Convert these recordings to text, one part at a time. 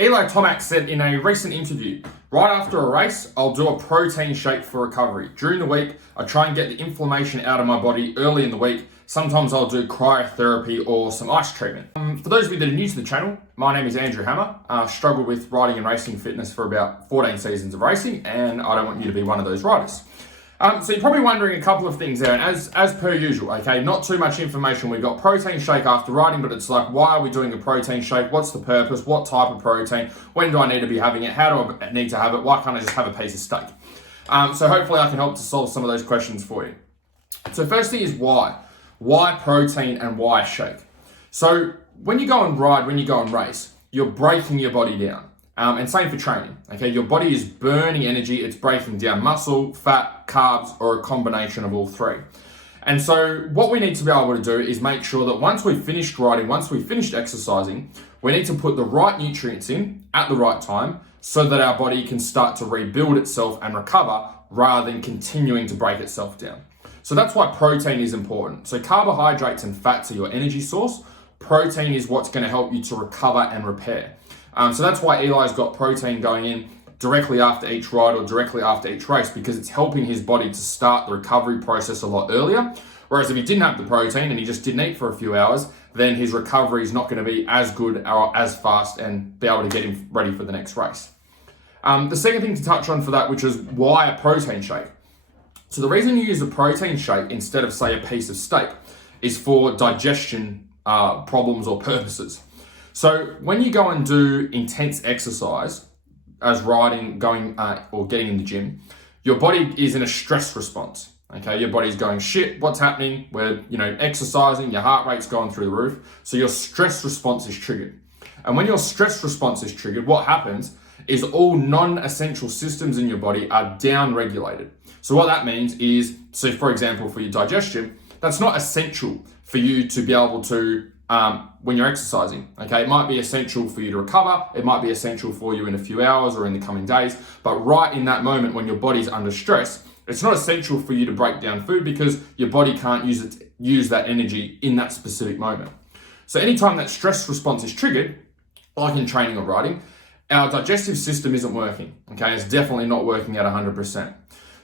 Eli Tomac said in a recent interview, right after a race, I'll do a protein shake for recovery. During the week, I try and get the inflammation out of my body early in the week. Sometimes I'll do cryotherapy or some ice treatment. For those of you that are new to the channel, my name is Andrew Hammer. I've struggled with riding and racing fitness for about 14 seasons of racing, and I don't want you to be one of those riders. So you're probably wondering a couple of things there, and as per usual, okay, not too much information. We've got protein shake after riding, but it's like, why are we doing a protein shake? What's the purpose? What type of protein? When do I need to be having it? How do I need to have it? Why can't I just have a piece of steak? So hopefully I can help to solve some of those questions for you. So first thing is why? Why protein and why shake? So when you go and ride, when you go and race, you're breaking your body down. And same for training, okay? Your body is burning energy, it's breaking down muscle, fat, carbs, or a combination of all three. And so what we need to be able to do is make sure that once we've finished riding, once we've finished exercising, we need to put the right nutrients in at the right time so that our body can start to rebuild itself and recover rather than continuing to break itself down. So that's why protein is important. So carbohydrates and fats are your energy source. Protein is what's going to help you to recover and repair. So that's why Eli's got protein going in directly after each ride or directly after each race, because it's helping his body to start the recovery process a lot earlier. Whereas if he didn't have the protein and he just didn't eat for a few hours, then his recovery is not going to be as good or as fast and be able to get him ready for the next race. The second thing to touch on for that, which is why a protein shake. So the reason you use a protein shake instead of, say, a piece of steak is for digestion problems or purposes. So when you go and do intense exercise, as riding, going or getting in the gym, your body is in a stress response. Okay, your body's going, shit, what's happening? We're exercising, your heart rate's going through the roof. So your stress response is triggered. And when your stress response is triggered, what happens is all non-essential systems in your body are down-regulated. So what that means is, so for example, for your digestion, that's not essential for you to be able to when you're exercising, okay? It might be essential for you to recover. It might be essential for you in a few hours or in the coming days. But right in that moment when your body's under stress, it's not essential for you to break down food because your body can't use that energy in that specific moment. So anytime that stress response is triggered, like in training or riding, our digestive system isn't working, okay? It's definitely not working at 100%.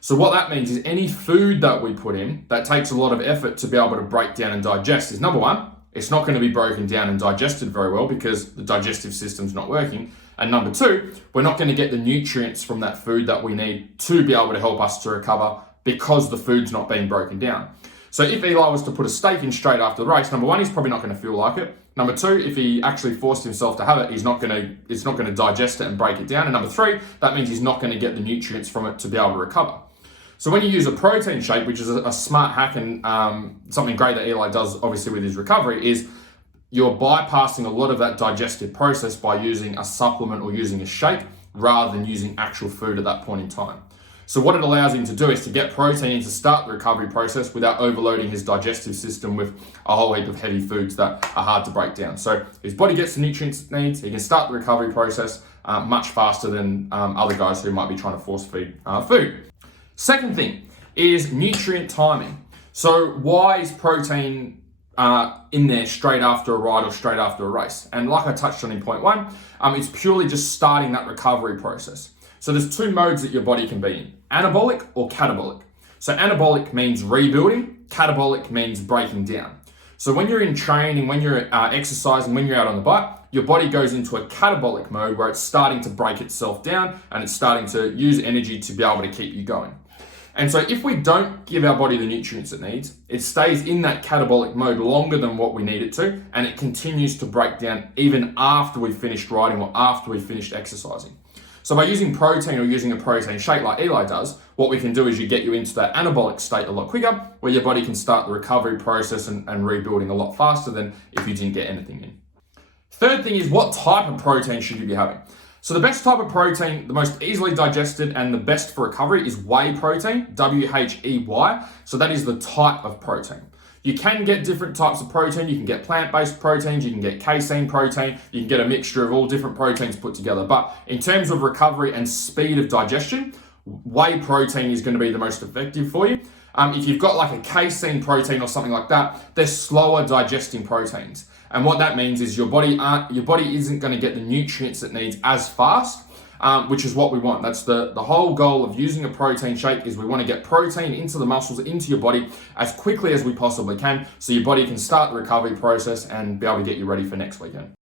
So what that means is any food that we put in that takes a lot of effort to be able to break down and digest is, number one, it's not going to be broken down and digested very well because the digestive system's not working. And number two, we're not going to get the nutrients from that food that we need to be able to help us to recover because the food's not being broken down. So if Eli was to put a steak in straight after the race, number one, he's probably not going to feel like it. Number two, if he actually forced himself to have it, it's not going to digest it and break it down. And number three, that means he's not going to get the nutrients from it to be able to recover. So when you use a protein shake, which is a smart hack and something great that Eli does obviously with his recovery, is you're bypassing a lot of that digestive process by using a supplement or using a shake rather than using actual food at that point in time. So what it allows him to do is to get protein in to start the recovery process without overloading his digestive system with a whole heap of heavy foods that are hard to break down. So his body gets the nutrients it needs, he can start the recovery process much faster than other guys who might be trying to force feed food. Second thing is nutrient timing. So why is protein in there straight after a ride or straight after a race? And like I touched on in point one, it's purely just starting that recovery process. So there's two modes that your body can be in, anabolic or catabolic. So anabolic means rebuilding, catabolic means breaking down. So when you're in training, when you're exercising, when you're out on the bike, your body goes into a catabolic mode where it's starting to break itself down and it's starting to use energy to be able to keep you going. And so if we don't give our body the nutrients it needs, it stays in that catabolic mode longer than what we need it to, and it continues to break down even after we've finished riding or after we've finished exercising. So by using protein or using a protein shake like Eli does, what we can do is you get you into that anabolic state a lot quicker, where your body can start the recovery process and rebuilding a lot faster than if you didn't get anything in. Third thing is, what type of protein should you be having? So the best type of protein, the most easily digested and the best for recovery is whey protein, W-H-E-Y. So that is the type of protein. You can get different types of protein. You can get plant-based proteins, you can get casein protein, you can get a mixture of all different proteins put together. But in terms of recovery and speed of digestion, whey protein is going to be the most effective for you. If you've got like a casein protein or something like that, they're slower digesting proteins. And what that means is your body isn't going to get the nutrients it needs as fast, which is what we want. That's the whole goal of using a protein shake, is we want to get protein into the muscles, into your body as quickly as we possibly can, so your body can start the recovery process and be able to get you ready for next weekend.